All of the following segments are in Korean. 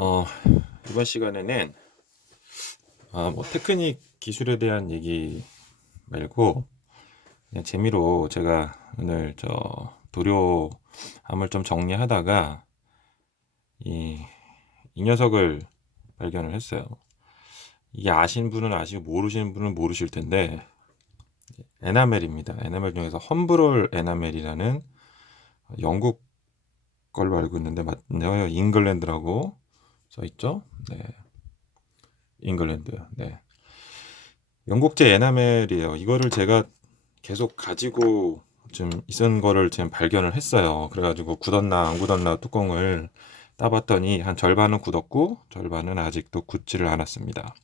어, 이번 시간에는 뭐 테크닉 기술에 대한 얘기 말고 그냥 재미로 제가 오늘 도료함을 좀 정리하다가 이, 이 녀석을 발견을 했어요. 이게 아시는 분은 아시고 모르시는 분은 모르실 텐데 에나멜입니다. 에나멜 중에서 험브롤 에나멜이라는 영국 걸로 알고 있는데 맞네요. 잉글랜드라고 써 있죠? 네, 잉글랜드. 네. 영국제 에나멜이에요. 이거를 제가 계속 가지고 좀 있은 거를 지금 발견을 했어요. 그래가지고 굳었나 안 굳었나 뚜껑을 따봤더니 한 절반은 굳었고 절반은 아직도 굳지를 않았습니다.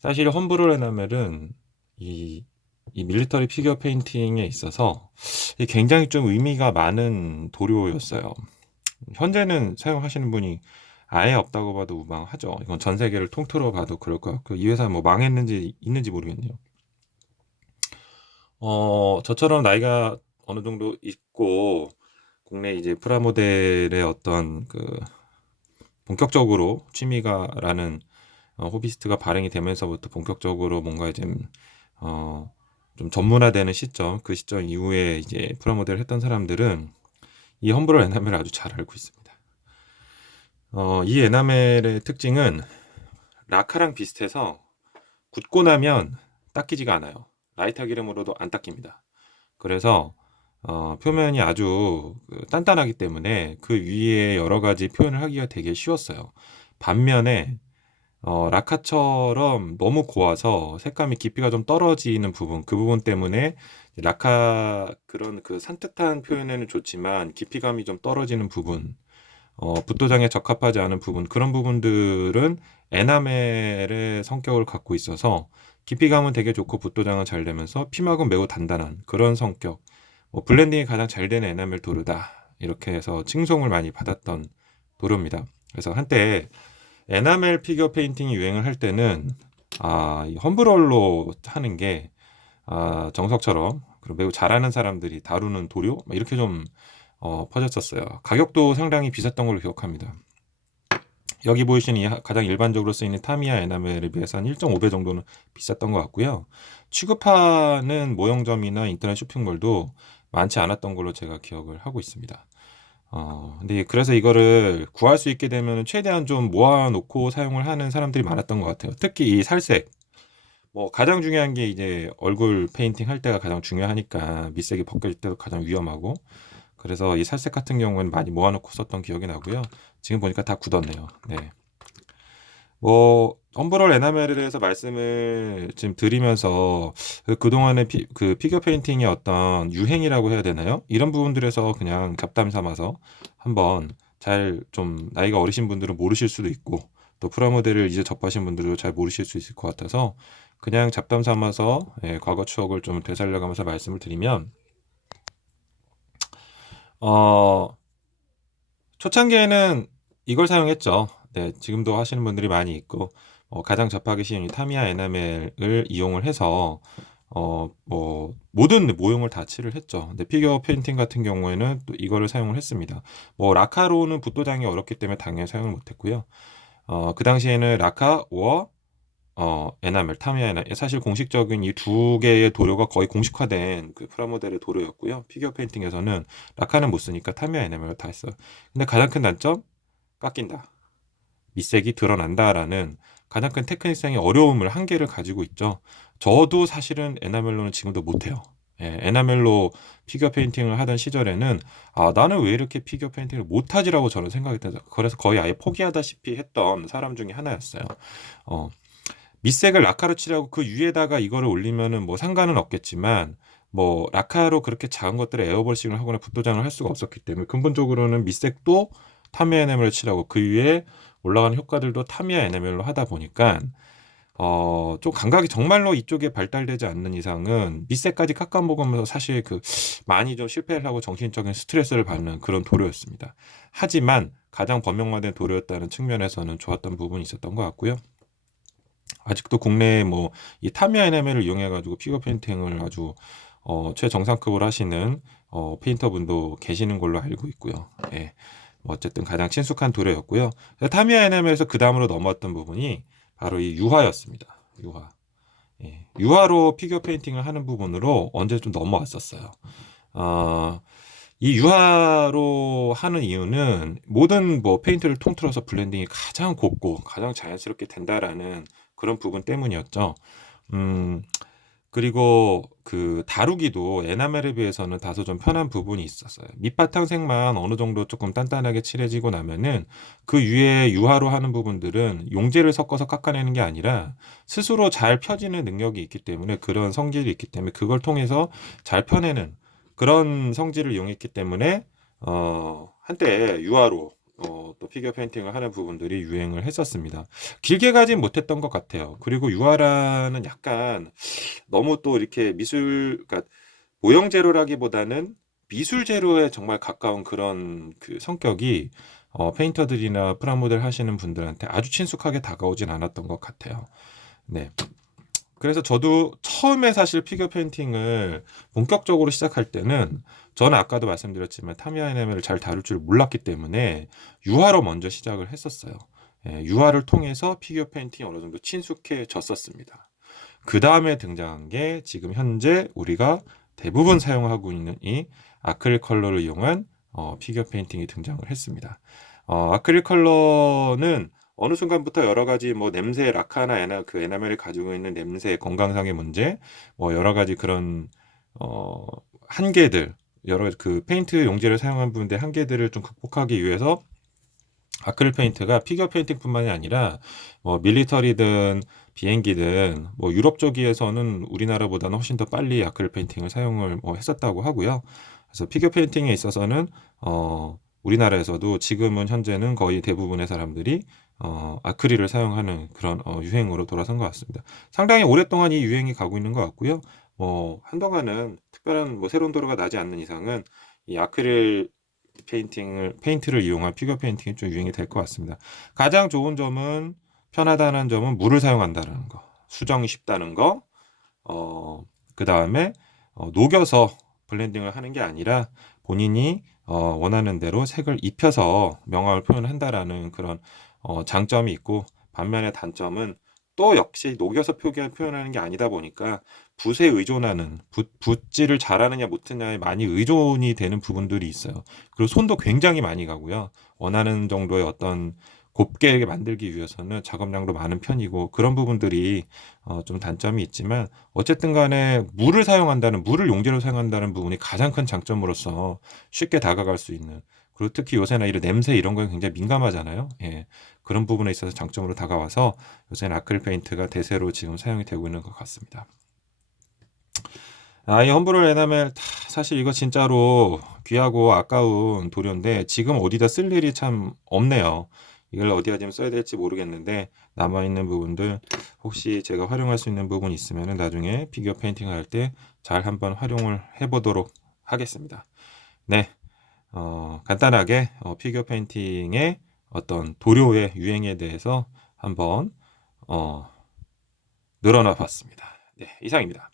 사실 험브롤 에나멜은 이, 이 밀리터리 피겨 페인팅에 있어서 굉장히 좀 의미가 많은 도료였어요. 현재는 사용하시는 분이 아예 없다고 봐도 무방하죠. 이건 전 세계를 통틀어 봐도 그럴 것 같고 이 회사 뭐 망했는지 있는지 모르겠네요. 저처럼 나이가 어느 정도 있고 국내 이제 프라모델의 어떤 본격적으로 취미가라는 호비스트가 발행이 되면서부터 본격적으로 뭔가 어, 좀 전문화되는 시점, 그 시점 이후에 이제 프라모델을 했던 사람들은 이 험브럴 에나멜을 아주 잘 알고 있습니다. 이 에나멜의 특징은 라카랑 비슷해서 굳고 나면 닦이지가 않아요. 라이터 기름으로도 안 닦입니다. 그래서 표면이 아주 단단하기 때문에 그 위에 여러 가지 표현을 하기가 되게 쉬웠어요. 반면에 라카처럼 너무 고와서 색감이 깊이가 좀 떨어지는 부분, 그 부분 때문에 라카 그런 그 산뜻한 표현에는 좋지만 깊이감이 좀 떨어지는 부분, 붓도장에 적합하지 않은 부분, 그런 부분들은 에나멜의 성격을 갖고 있어서 깊이감은 되게 좋고 붓도장은 잘 되면서 피막은 매우 단단한 그런 성격. 블렌딩이 가장 잘 되는 에나멜 도료다. 이렇게 해서 칭송을 많이 받았던 도료입니다. 그래서 한때 에나멜 피겨 페인팅이 유행을 할 때는 이 험브롤로 하는 게 정석처럼 그리고 매우 잘하는 사람들이 다루는 도료 이렇게 좀 퍼졌었어요. 가격도 상당히 비쌌던 걸로 기억합니다. 여기 보이시는 가장 일반적으로 쓰이는 타미야 에나멜에 비해서 한 1.5배 정도는 비쌌던 것 같고요. 취급하는 모형점이나 인터넷 쇼핑몰도 많지 않았던 걸로 제가 기억을 하고 있습니다. 근데 그래서 이거를 구할 수 있게 되면 최대한 좀 모아놓고 사용을 하는 사람들이 많았던 것 같아요. 특히 이 살색. 가장 중요한 게 이제 얼굴 페인팅 할 때가 가장 중요하니까 밑색이 벗겨질 때도 가장 위험하고 그래서 이 살색 같은 경우에는 많이 모아놓고 썼던 기억이 나고요. 지금 보니까 다 굳었네요. 네. 험브롤 에나멜에 대해서 말씀을 지금 드리면서 그동안의 피겨 페인팅의 어떤 유행이라고 해야 되나요? 이런 부분들에서 그냥 잡담 삼아서 한번 잘 좀 나이가 어리신 분들은 모르실 수도 있고 또 프라모델을 이제 접하신 분들도 잘 모르실 수 있을 것 같아서 그냥 잡담 삼아서 과거 추억을 좀 되살려가면서 말씀을 드리면 어, 초창기에는 이걸 사용했죠. 네, 지금도 하시는 분들이 많이 있고, 가장 접하기 쉬운 이 타미야 에나멜을 이용을 해서, 모든 모형을 다 칠을 했죠. 근데 피겨 페인팅 같은 경우에는 또 이거를 사용을 했습니다. 라카로는 붓도장이 어렵기 때문에 당연히 사용을 못했고요. 그 당시에는 라카, 에나멜, 타미야 에나멜, 사실 공식적인 이 두 개의 도료가 거의 공식화된 그 프라모델의 도료였고요. 피겨 페인팅에서는 라카는 못 쓰니까 타미야 에나멜을 다 했어요. 근데 가장 큰 단점? 깎인다. 밑색이 드러난다라는 가장 큰 테크닉상의 어려움을 한계를 가지고 있죠. 저도 사실은 에나멜로는 지금도 못해요. 에나멜로 피겨 페인팅을 하던 시절에는 나는 왜 이렇게 피겨 페인팅을 못하지라고 저는 생각했던 그래서 거의 아예 포기하다시피 했던 사람 중에 하나였어요. 어, 밑색을 라카로 칠하고 그 위에다가 이거를 올리면은 뭐 상관은 없겠지만 라카로 그렇게 작은 것들을 에어벌싱을 하거나 붓도장을 할 수가 없었기 때문에 근본적으로는 밑색도 타미야 에나멜로 칠하고 그 위에 올라가는 효과들도 타미야 에나멜로 하다 보니까 좀 감각이 정말로 이쪽에 발달되지 않는 이상은 밑색까지 깎아 먹으면서 사실 많이 좀 실패를 하고 정신적인 스트레스를 받는 그런 도료였습니다. 하지만 가장 범용화된 도료였다는 측면에서는 좋았던 부분이 있었던 것 같고요. 아직도 국내에 이 타미야 에나멜을 이용해 가지고 피겨 페인팅을 아주 최정상급으로 하시는 페인터 분도 계시는 걸로 알고 있고요. 예. 어쨌든 가장 친숙한 도료였고요. 타미야 에나멜에서 그 다음으로 넘어왔던 부분이 바로 이 유화였습니다. 유화. 예, 유화로 피겨 페인팅을 하는 부분으로 언제 좀 넘어왔었어요. 어, 이 유화로 하는 이유는 모든 뭐 페인트를 통틀어서 블렌딩이 가장 곱고 가장 자연스럽게 된다라는 그런 부분 때문이었죠. 음, 그리고 그 다루기도 에나멜에 비해서는 다소 좀 편한 부분이 있었어요. 밑바탕색만 어느 정도 조금 단단하게 칠해지고 나면은 그 위에 유화로 하는 부분들은 용재를 섞어서 깎아내는 게 아니라 스스로 잘 펴지는 능력이 있기 때문에 그런 성질이 있기 때문에 그걸 통해서 잘 펴내는 그런 성질을 이용했기 때문에 한때 유화로 또 피겨 페인팅을 하는 부분들이 유행을 했었습니다. 길게 가진 못했던 것 같아요. 그리고 유화라는 약간 너무 또 이렇게 그러니까 모형 재료라기보다는 미술 재료에 정말 가까운 그런 그 성격이 페인터들이나 프라모델 하시는 분들한테 아주 친숙하게 다가오진 않았던 것 같아요. 네. 그래서 저도 처음에 사실 피겨 페인팅을 본격적으로 시작할 때는 저는 아까도 말씀드렸지만 타미야 에나멜을 잘 다룰 줄 몰랐기 때문에 유화로 먼저 시작을 했었어요. 예, 유화를 통해서 피겨 페인팅이 어느 정도 친숙해졌었습니다. 그 다음에 등장한 게 지금 현재 우리가 대부분 사용하고 있는 이 아크릴 컬러를 이용한 피겨 페인팅이 등장을 했습니다. 아크릴 컬러는 어느 순간부터 여러 가지 뭐 냄새, 라카나 그 에나멜이 가지고 있는 냄새, 건강상의 문제, 뭐 여러 가지 그런 한계들, 여러 가지 그 페인트 용지를 사용한 부분의 한계들을 좀 극복하기 위해서 아크릴 페인트가 피겨 페인팅뿐만이 아니라 뭐 밀리터리든 비행기든 뭐 유럽 쪽에서는 우리나라보다는 훨씬 더 빨리 아크릴 페인팅을 사용을 했었다고 하고요. 그래서 피겨 페인팅에 있어서는 우리나라에서도 지금은 현재는 거의 대부분의 사람들이 아크릴을 사용하는 그런 유행으로 돌아선 것 같습니다. 상당히 오랫동안 이 유행이 가고 있는 것 같고요. 한동안은 특별한 뭐 새로운 도로가 나지 않는 이상은 이 아크릴 페인트를 이용한 피겨 페인팅이 좀 유행이 될 것 같습니다. 가장 좋은 점은 편하다는 점은 물을 사용한다는 거, 수정이 쉽다는 거, 그 다음에 녹여서 블렌딩을 하는 게 아니라 본인이 원하는 대로 색을 입혀서 명암을 표현한다라는 그런 장점이 있고 반면에 단점은 또 역시 녹여서 표현하는 게 아니다 보니까 붓에 의존하는 붓질을 잘하느냐 못하느냐에 많이 의존이 되는 부분들이 있어요. 그리고 손도 굉장히 많이 가고요. 원하는 정도의 어떤 곱게 만들기 위해서는 작업량도 많은 편이고 그런 부분들이 좀 단점이 있지만 어쨌든 간에 물을 용재로 사용한다는 부분이 가장 큰 장점으로서 쉽게 다가갈 수 있는 그리고 특히 요새나 이런 냄새 이런 거에 굉장히 민감하잖아요. 예. 그런 부분에 있어서 장점으로 다가와서 요새는 아크릴 페인트가 대세로 지금 사용이 되고 있는 것 같습니다. 이 험브롤 에나멜 사실 이거 진짜로 귀하고 아까운 도료인데 지금 어디다 쓸 일이 참 없네요. 이걸 어디다 지금 써야 될지 모르겠는데 남아있는 부분들 혹시 제가 활용할 수 있는 부분이 있으면 나중에 피규어 페인팅 할 때 잘 한번 활용을 해보도록 하겠습니다. 네, 간단하게 피규어 페인팅의 어떤 도료의 유행에 대해서 한번 늘어나 봤습니다. 네, 이상입니다.